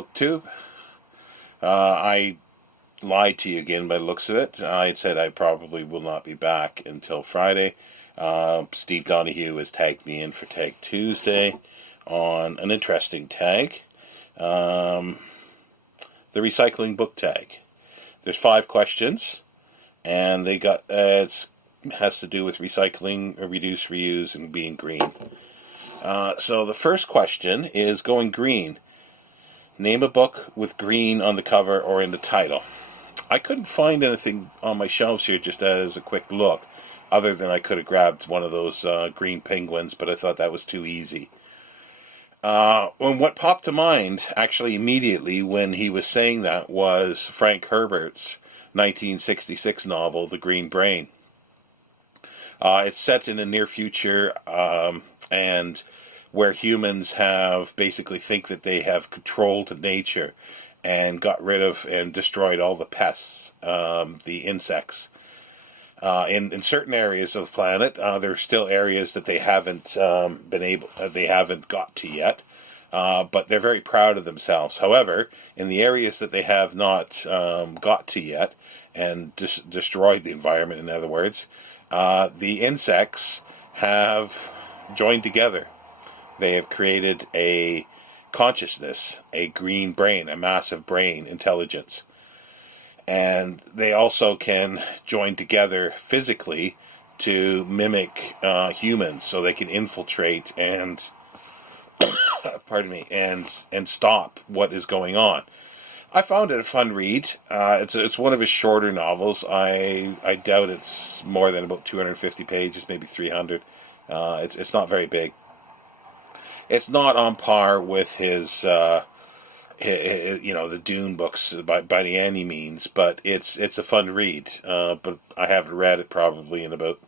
BookTube. I lied to you again by the looks of it. I had said I probably will not be back until Friday. Steve Donoghue has tagged me in for Tag Tuesday on an interesting tag. The recycling book tag. There's 5 questions, and they got it has to do with recycling, reduce, reuse, and being green. So the first question is going green. Name a book with green on the cover or in the title. I couldn't find anything on my shelves here just as a quick look, other than I could have grabbed one of those green penguins, but I thought that was too easy. And what popped to mind, actually immediately when he was saying that, was Frank Herbert's 1966 novel, The Green Brain. It's set in the near future, and where humans have basically think that they have controlled nature and got rid of and destroyed all the pests, the insects. In certain areas of the planet, there are still areas that they haven't they haven't got to yet, but they're very proud of themselves. However, in the areas that they have not got to yet and destroyed the environment, in other words, the insects have joined together. They have created a consciousness, a green brain, a massive brain intelligence. And they also can join together physically to mimic humans, so they can infiltrate and pardon me, and stop what is going on. I found it a fun read. It's one of his shorter novels. I doubt it's more than about 250 pages, maybe 300. It's not very big. It's not on par with his the Dune books by any means, but it's a fun read. But I haven't read it probably in about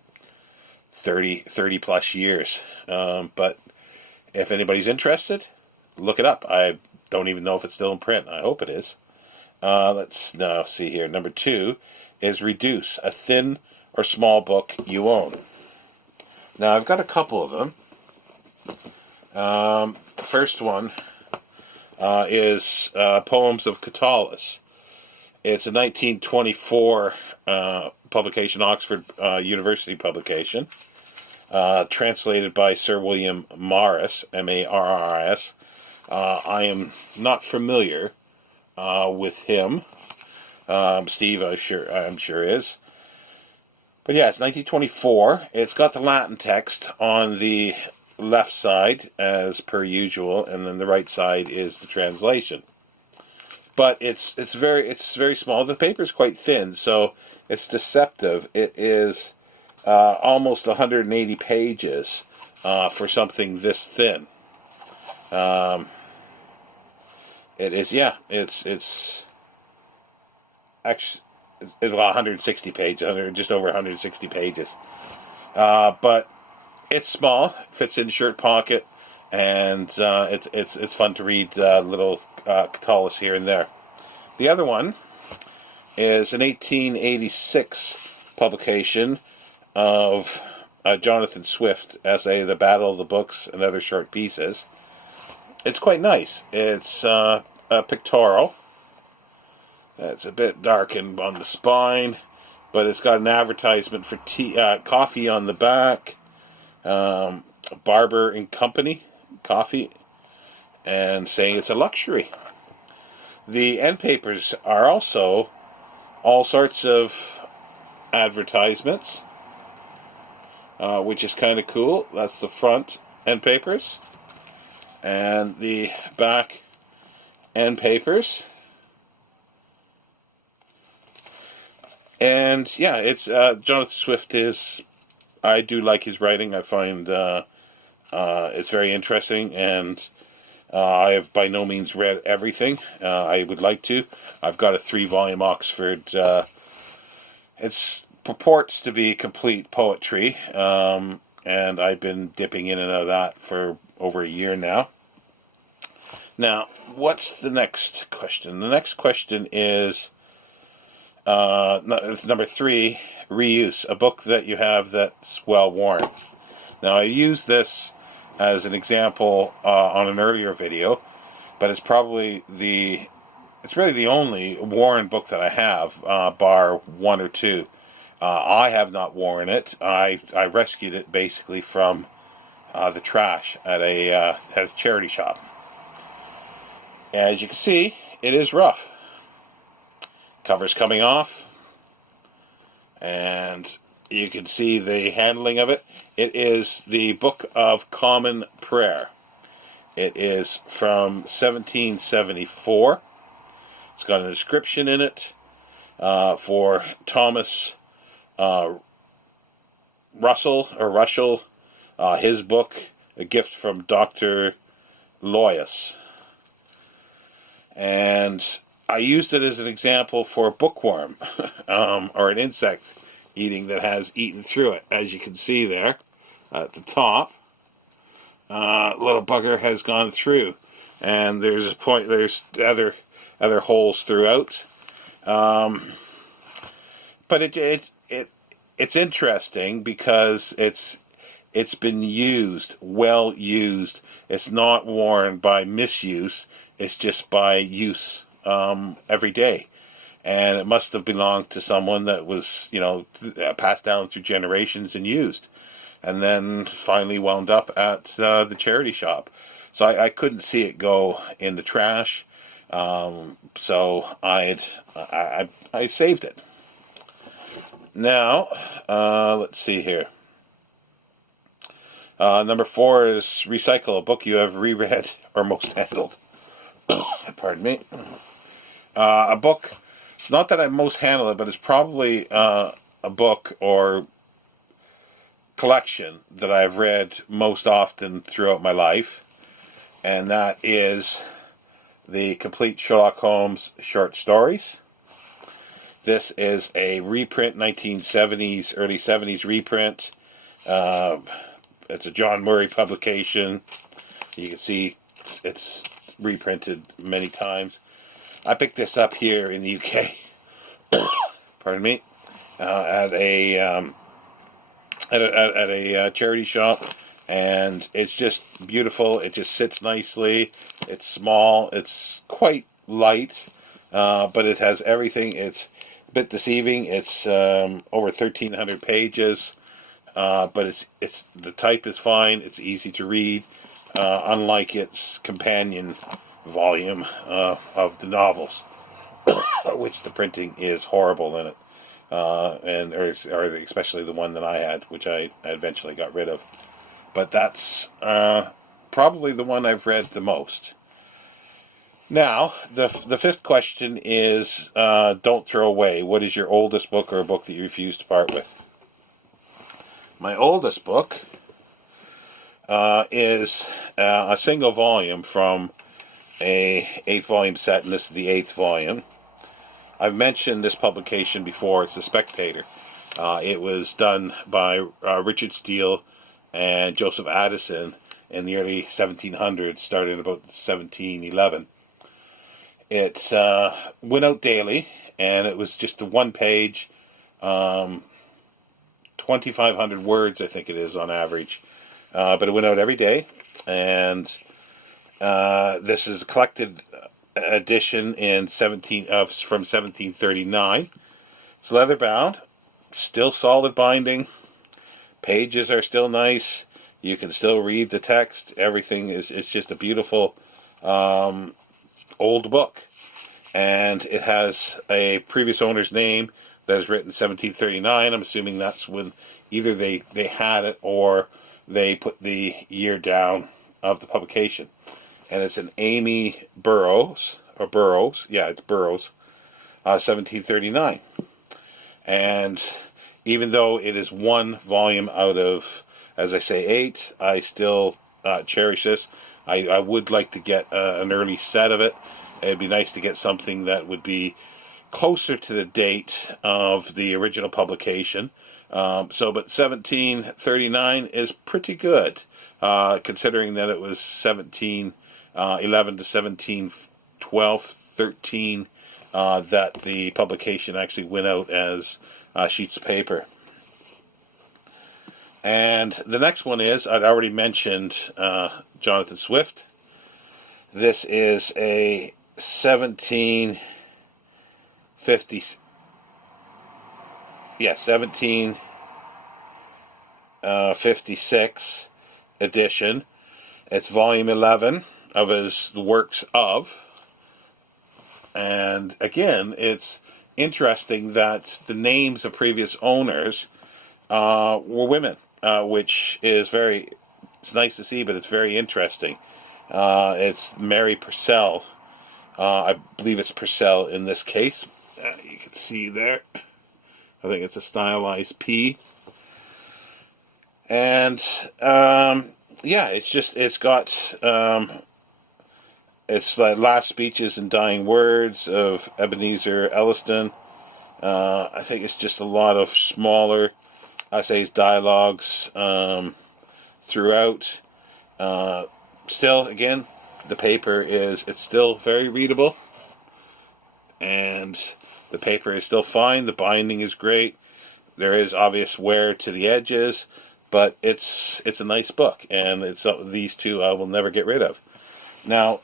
30 plus years. But if anybody's interested, look it up. I don't even know if it's still in print. I hope it is. Let's now see here. Number 2 is Reduce, a thin or small book you own. Now, I've got a couple of them. The first one is Poems of Catullus. It's a 1924 publication, Oxford University publication, translated by Sir William Morris, M-A-R-R-I-S. I am not familiar with him. Steve, I'm sure is. But yeah, it's 1924. It's got the Latin text on the left side, as per usual, and then the right side is the translation. But it's very small. The paper's quite thin, so it's deceptive. It is almost 180 pages for something this thin. It is, yeah. It's actually 160 pages, just over 160 pages. But it's small, fits in shirt pocket, and it's fun to read little Catullus here and there. The other one is an 1886 publication of Jonathan Swift essay, The Battle of the Books and Other Short Pieces. It's quite nice. It's a pictorial. It's a bit darkened on the spine, but it's got an advertisement for coffee on the back. Barber and Company coffee, and saying it's a luxury. The end papers are also all sorts of advertisements, which is kind of cool. That's the front end papers, and the back end papers. And yeah, it's Jonathan Swift is. I do like his writing. I find it's very interesting, and I have by no means read everything. I would like to. I've got a 3-volume Oxford. It purports to be complete poetry, and I've been dipping in and out of that for over a year now. Now, what's the next question? The next question is number 3, Reuse, a book that you have that's well worn. Now, I used this as an example on an earlier video, but it's probably it's really the only Warren book that I have, bar one or two. I have not worn it. I rescued it basically from the trash at a charity shop. As you can see, it is rough. Cover's coming off, and you can see the handling of it. It is the Book of Common Prayer. It is from 1774. It's got an inscription in it for Thomas Russell, his book, A Gift from Dr. Loyas. And I used it as an example for a bookworm, or an insect eating that has eaten through it. As you can see there at the top, little bugger has gone through, and there's other holes throughout. But it's interesting because it's been used, well used. It's not worn by misuse. It's just by use every day. And it must have belonged to someone that was, passed down through generations and used. And then finally wound up at the charity shop. So I couldn't see it go in the trash. So I saved it. Now, let's see here. Number 4 is recycle, a book you have reread or most handled. Pardon me. A book, not that I most handle it, but it's probably a book or collection that I've read most often throughout my life, and that is the Complete Sherlock Holmes Short Stories. This is a reprint, 1970s, early 70s reprint. It's a John Murray publication. You can see it's reprinted many times. I picked this up here in the UK, pardon me, at a charity shop, and it's just beautiful. It just sits nicely. It's small. It's quite light, but it has everything. It's a bit deceiving. It's over 1,300 pages, but it's the type is fine. It's easy to read, unlike its companion volume of the novels, which the printing is horrible in it. Or especially the one that I had, which I eventually got rid of. But that's probably the one I've read the most. Now, the fifth question is, don't throw away. What is your oldest book or a book that you refuse to part with? My oldest book is a single volume from a 8-volume set, and this is the 8th volume. I've mentioned this publication before. It's The Spectator. It was done by Richard Steele and Joseph Addison in the early 1700s, starting about 1711. It went out daily, and it was just a one-page, 2,500 words, I think it is, on average. But it went out every day, and this is a collected edition from 1739. It's leather bound, still solid binding. Pages are still nice. You can still read the text. Everything is just a beautiful old book, and it has a previous owner's name that is written 1739. I'm assuming that's when either they had it or they put the year down of the publication. And it's an Amy Burroughs, yeah, it's Burroughs, 1739. And even though it is one volume out of, as I say, 8, I still cherish this. I would like to get an early set of it. It'd be nice to get something that would be closer to the date of the original publication. But 1739 is pretty good, considering that it was 1711 to 1712, 13 that the publication actually went out as sheets of paper. And the next one is, I'd already mentioned Jonathan Swift. This is a 1756 edition. It's volume 11 of his works of. And again, it's interesting that the names of previous owners were women, which is it's nice to see, but it's very interesting. It's Mary Purcell. I believe it's Purcell in this case. You can see there. I think it's a stylized P. And it's got it's like Last Speeches and Dying Words of Ebenezer Elliston. I think it's just a lot of smaller essays, dialogues throughout. Still, again, the paper it's still very readable, and the paper is still fine. The binding is great. There is obvious wear to the edges, but it's a nice book, and these two I will never get rid of. Now,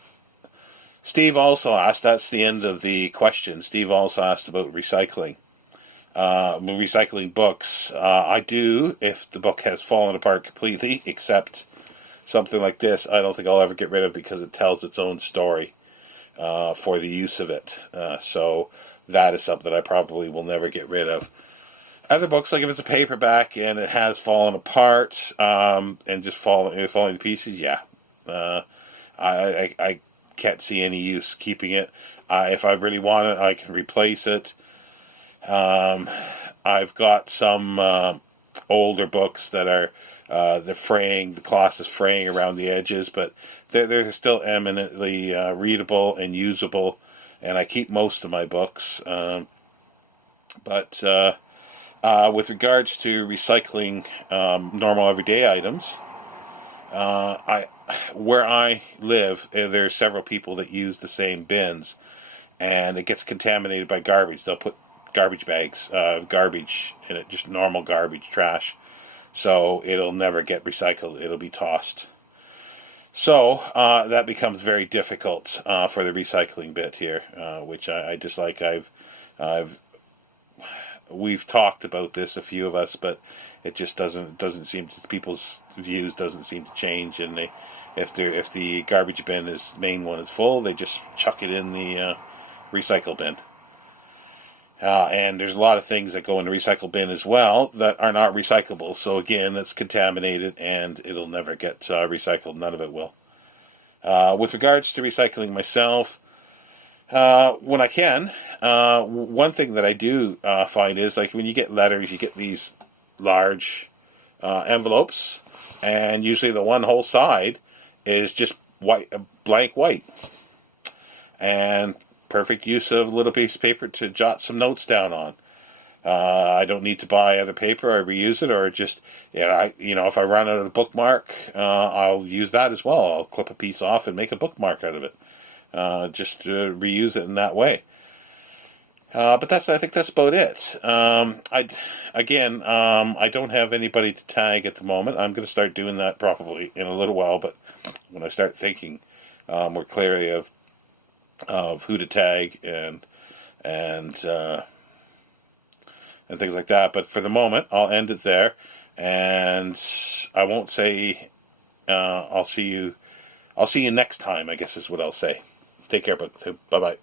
Steve also asked, that's the end of the question, Steve also asked about recycling. Recycling books. I do, if the book has fallen apart completely, except something like this, I don't think I'll ever get rid of because it tells its own story for the use of it. So that is something I probably will never get rid of. Other books, like if it's a paperback and it has fallen apart and just falling to pieces, yeah. I can't see any use keeping it. If I really want it, I can replace it. I've got some older books that are the gloss is fraying around the edges, but they're still eminently readable and usable, and I keep most of my books. But with regards to recycling normal everyday items, where I live, there's several people that use the same bins, and it gets contaminated by garbage. They'll put garbage bags, garbage in it, just normal garbage, trash. So it'll never get recycled. It'll be tossed. So that becomes very difficult for the recycling bit here, which I dislike. We've talked about this, a few of us, but it just doesn't seem to, people's views doesn't seem to change. And if the garbage bin main one is full, they just chuck it in the recycle bin. And there's a lot of things that go in the recycle bin as well that are not recyclable. So again, it's contaminated and it'll never get recycled. None of it will. With regards to recycling myself, when I can, one thing that I do find is, like, when you get letters, you get these large envelopes, and usually the one whole side is just white, blank white. And perfect use of a little piece of paper to jot some notes down on. I don't need to buy other paper or reuse it, or just, if I run out of a bookmark, I'll use that as well. I'll clip a piece off and make a bookmark out of it. Just to reuse it in that way. But I think that's about it. I don't have anybody to tag at the moment. I'm going to start doing that probably in a little while, but when I start thinking more clearly of who to tag and things like that. But for the moment, I'll end it there, and I won't say I'll see you next time, I guess is what I'll say. Take care, bye bye.